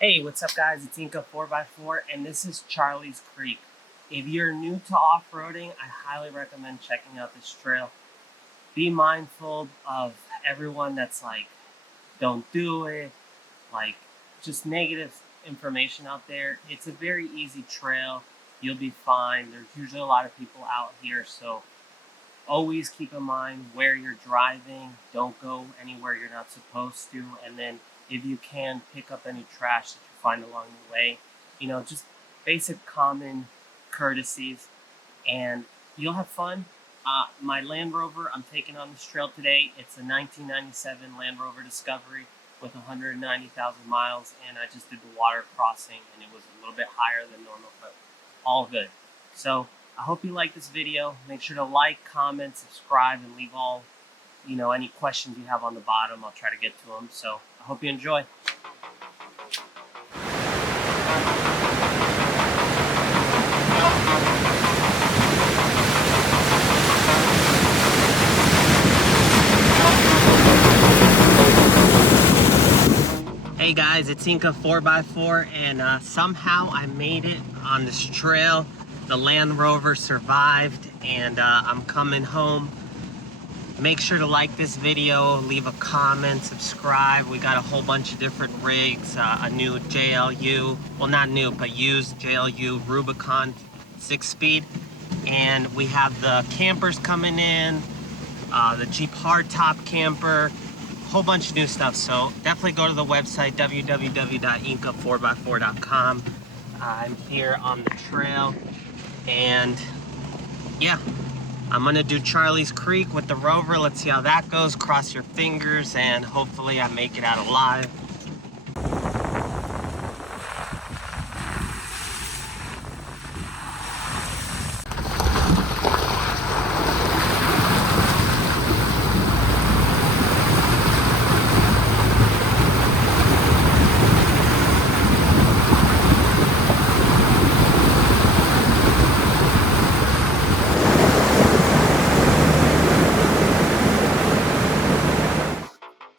Hey, what's up guys? It's Inca 4x4 and this is Charlie's Creek. If you're new to off-roading, I highly recommend checking out this trail. Be mindful of everyone that's like, don't do it, like just negative information out there. It's a very easy trail. You'll be fine. There's usually a lot of people out here, so always keep in mind where you're driving. Don't go anywhere you're not supposed to. And then if you can, pick up any trash that you find along the way. Just basic common courtesies. And you'll have fun. My Land Rover I'm taking on this trail today, it's a 1997 Land Rover Discovery with 190,000 miles. And I just did the water crossing and it was a little bit higher than normal, but all good. So I hope you like this video. Make sure to like, comment, subscribe, and leave all, any questions you have on the bottom. I'll try to get to them. So I hope you enjoy. Hey guys, it's Inca 4x4 and somehow I made it on this trail. The Land Rover survived and I'm coming home. Make sure to like this video, leave a comment, subscribe. We got a whole bunch of different rigs, a new JLU, well not new, but used JLU Rubicon 6-speed. And we have the campers coming in, the Jeep hardtop camper, whole bunch of new stuff. So definitely go to the website www.inca4x4.com. I'm here on the trail and yeah, I'm gonna do Charlie's Creek with the Rover. Let's see how that goes. Cross your fingers and hopefully I make it out alive.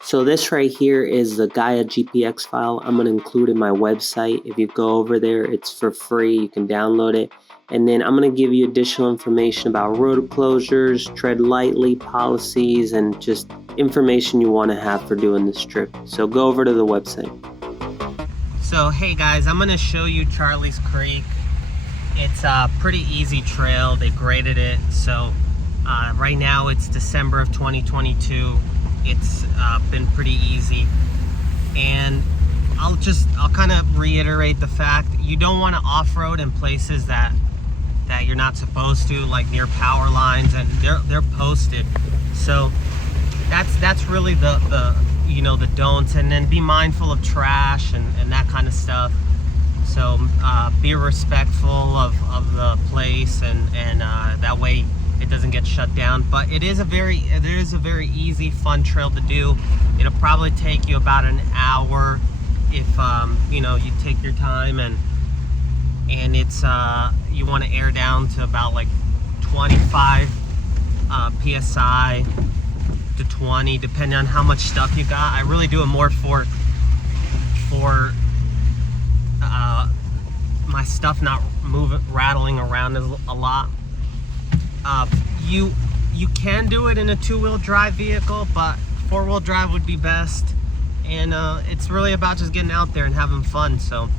So this right here is the Gaia GPX file I'm going to include in my website. If you go over there, it's for free. You can download it. And then I'm going to give you additional information about road closures, tread lightly policies, and just information you want to have for doing this trip. So go over to the website. So hey guys, I'm going to show you Charlie's Creek. It's a pretty easy trail. They graded it. So right now it's December of 2022. It's been pretty easy, and I'll kind of reiterate the fact you don't want to off-road in places that you're not supposed to, like near power lines, and they're posted. So that's really the the don'ts, and then be mindful of trash and that kind of stuff. So be respectful of the place, and that way it doesn't get shut down. But it is a very easy, fun trail to do. It'll probably take you about an hour if you take your time, and it's you want to air down to about like 25 psi to 20, depending on how much stuff you got. I really do it more for my stuff not rattling around a lot. You can do it in a two-wheel drive vehicle, but four-wheel drive would be best. And it's really about just getting out there and having fun. So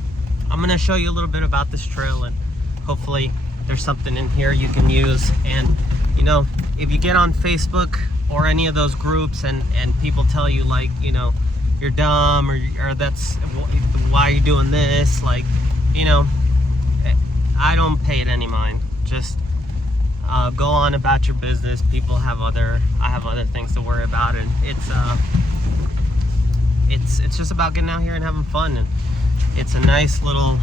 I'm gonna show you a little bit about this trail, and hopefully there's something in here you can use. And if you get on Facebook or any of those groups and people tell you like you're dumb, or that's why you're doing this, like I don't pay it any mind. Just go on about your business. I have other things to worry about, and it's just about getting out here and having fun. And it's a nice little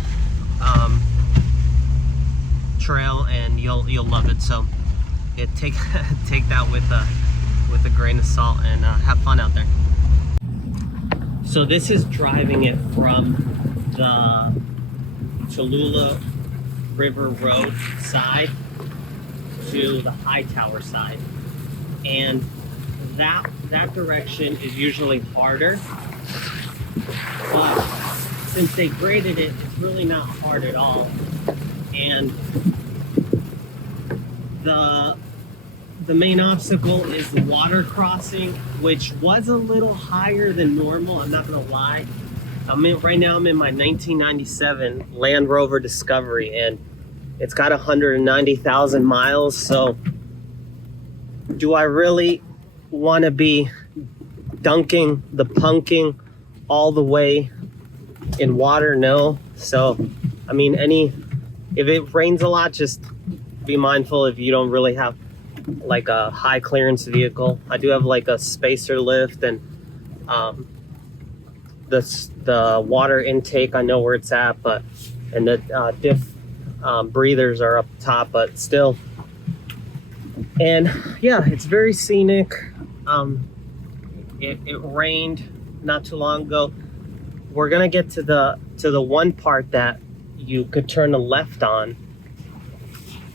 trail, and you'll love it. So take that with a grain of salt, and have fun out there. So this is driving it from the Cholula River Road side to the High Tower side, and that direction is usually harder, but since they graded it, it's really not hard at all. And the main obstacle is the water crossing, which was a little higher than normal, I'm not gonna lie. Right now I'm in my 1997 Land Rover Discovery, and it's got 190,000 miles, so do I really want to be dunking the punking all the way in water? No. So, I mean, if it rains a lot, just be mindful if you don't really have like a high clearance vehicle. I do have like a spacer lift, and the water intake, I know where it's at, and the diff breathers are up top, but still. And yeah, it's very scenic. It rained not too long ago. We're gonna get to the one part that you could turn a left on,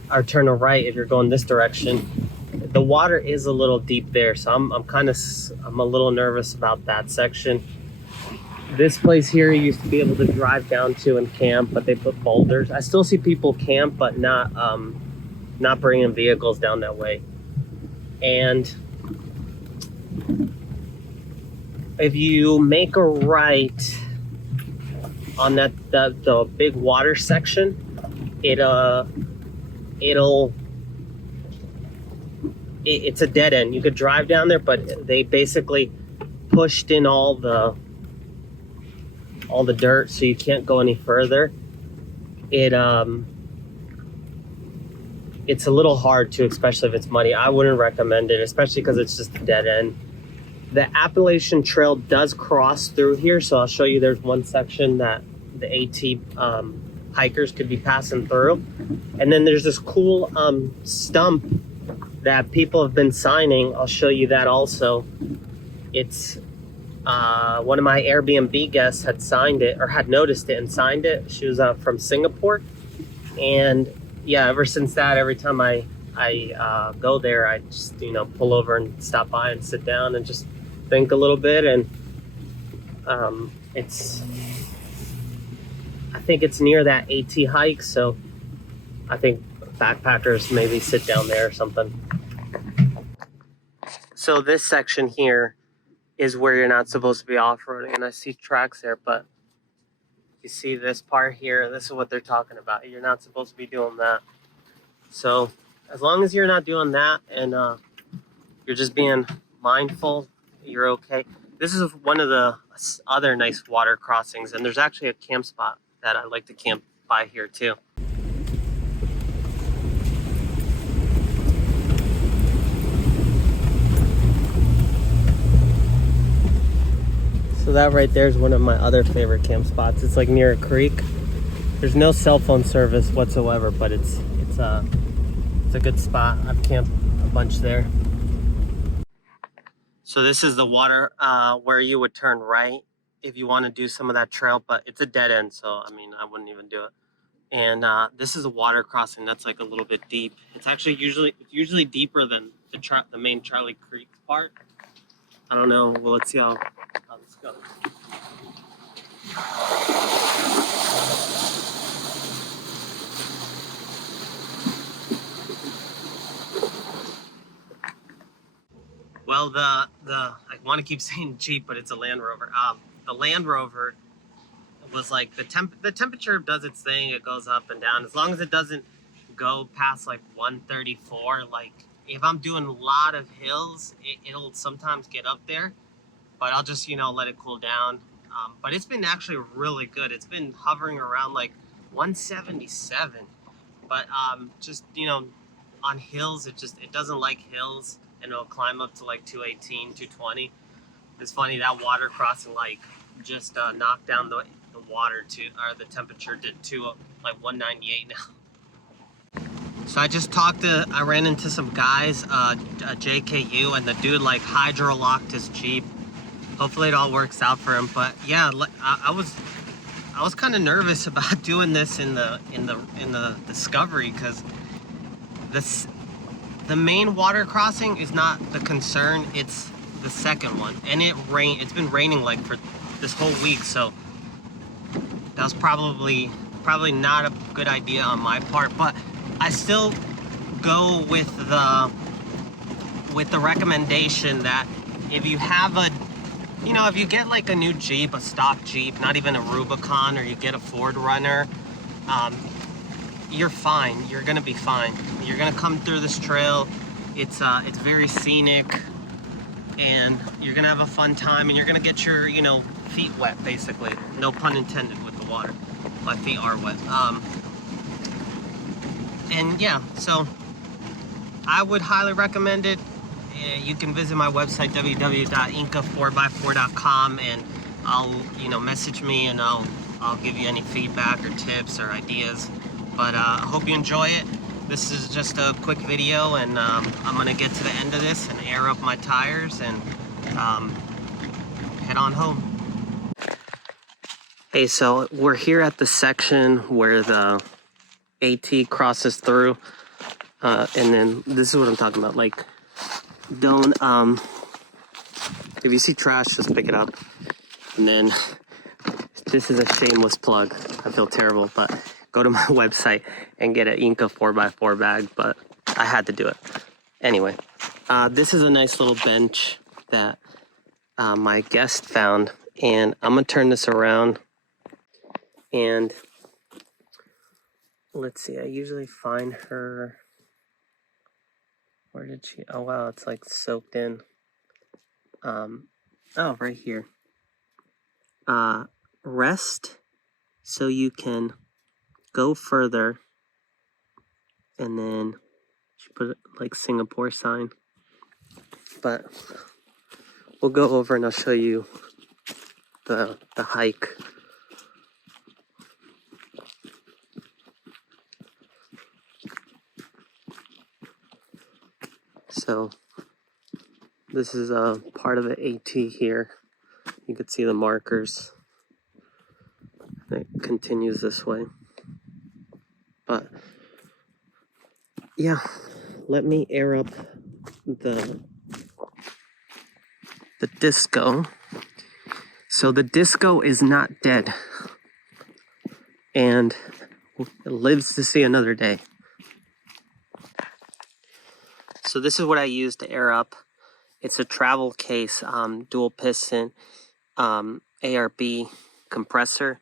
or turn a right if you're going this direction. The water is a little deep there, so I'm a little nervous about that section. This place here you used to be able to drive down to and camp, but they put boulders. I still see people camp, but not bringing vehicles down that way. And if you make a right on the big water section, it's a dead end. You could drive down there, but they basically pushed in all the dirt, so you can't go any further. It's a little hard to, especially if it's muddy. I wouldn't recommend it, especially because it's just a dead end. The Appalachian Trail does cross through here, so I'll show you. There's one section that the AT hikers could be passing through. And then there's this cool stump that people have been signing. I'll show you that also. It's one of my Airbnb guests had signed it, or had noticed it and signed it. She was from Singapore. And yeah, ever since that, every time I go there, I just, pull over and stop by and sit down and just think a little bit. And I think it's near that AT hike, so I think backpackers maybe sit down there or something. So this section here is where you're not supposed to be off-roading, and I see tracks there, but you see this part here, this is what they're talking about. You're not supposed to be doing that. So as long as you're not doing that, and you're just being mindful, you're okay. This is one of the other nice water crossings, and there's actually a camp spot that I like to camp by here too. So that right there is one of my other favorite camp spots. It's like near a creek. There's no cell phone service whatsoever, but it's a good spot. I've camped a bunch there. So this is the water where you would turn right if you want to do some of that trail, but it's a dead end, so I mean, I wouldn't even do it. And this is a water crossing that's like a little bit deep. It's actually usually deeper than the main Charlie Creek part. I don't know. Well, let's see how this goes. Well, I want to keep saying Jeep, but it's a Land Rover. The Land Rover was like the temperature does its thing. It goes up and down as long as it doesn't go past like 134. Like if I'm doing a lot of hills, it'll sometimes get up there, but I'll just let it cool down. But it's been actually really good. It's been hovering around like 177, but just on hills, it doesn't like hills, and it'll climb up to like 218, 220. It's funny, that water crossing like just knocked down the water or the temperature to like 198 now. So I ran into some guys, JKU, and the dude like hydro locked his Jeep. Hopefully it all works out for him. But yeah, I was kind of nervous about doing this in the Discovery, because the main water crossing is not the concern, it's the second one. And it's been raining like for this whole week, so That was probably not a good idea on my part, but I still go with the recommendation that if you have a, if you get like a new Jeep, a stock Jeep, not even a Rubicon, or you get a Ford Runner, you're fine. You're gonna be fine. You're gonna come through this trail. It's very scenic, and you're gonna have a fun time, and you're gonna get your, feet wet, basically. No pun intended with the water. My feet are wet. And yeah, so I would highly recommend it. You can visit my website, www.inca4x4.com, and I'll, message me, and I'll give you any feedback or tips or ideas. But I hope you enjoy it. This is just a quick video, and I'm gonna get to the end of this and air up my tires and head on home. Hey, so we're here at the section where the AT crosses through, and then this is what I'm talking about. Like, don't, if you see trash, just pick it up. And then, this is a shameless plug. I feel terrible, but go to my website and get an Inca 4x4 bag, but I had to do it. Anyway, this is a nice little bench that my guest found, and I'm gonna turn this around, and let's see, I usually find her, where did she, oh wow, it's like soaked in. Oh, right here. Rest so you can go further, and then she put it like Singapore sign, but we'll go over and I'll show you the hike. So this is a part of the AT here. You can see the markers. It continues this way. But yeah, let me air up the disco. So the disco is not dead, and it lives to see another day. So this is what I use to air up. It's a travel case, dual piston, ARB compressor.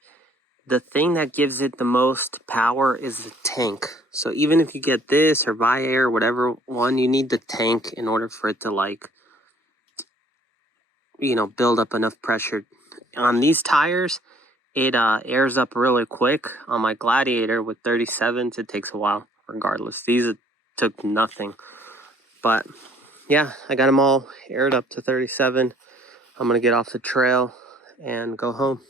The thing that gives it the most power is the tank. So even if you get this or Viair, whatever one, you need the tank in order for it to, like, build up enough pressure. On these tires, it airs up really quick. On my Gladiator with 37s, it takes a while regardless. These took nothing. But yeah, I got them all aired up to 37. I'm gonna get off the trail and go home.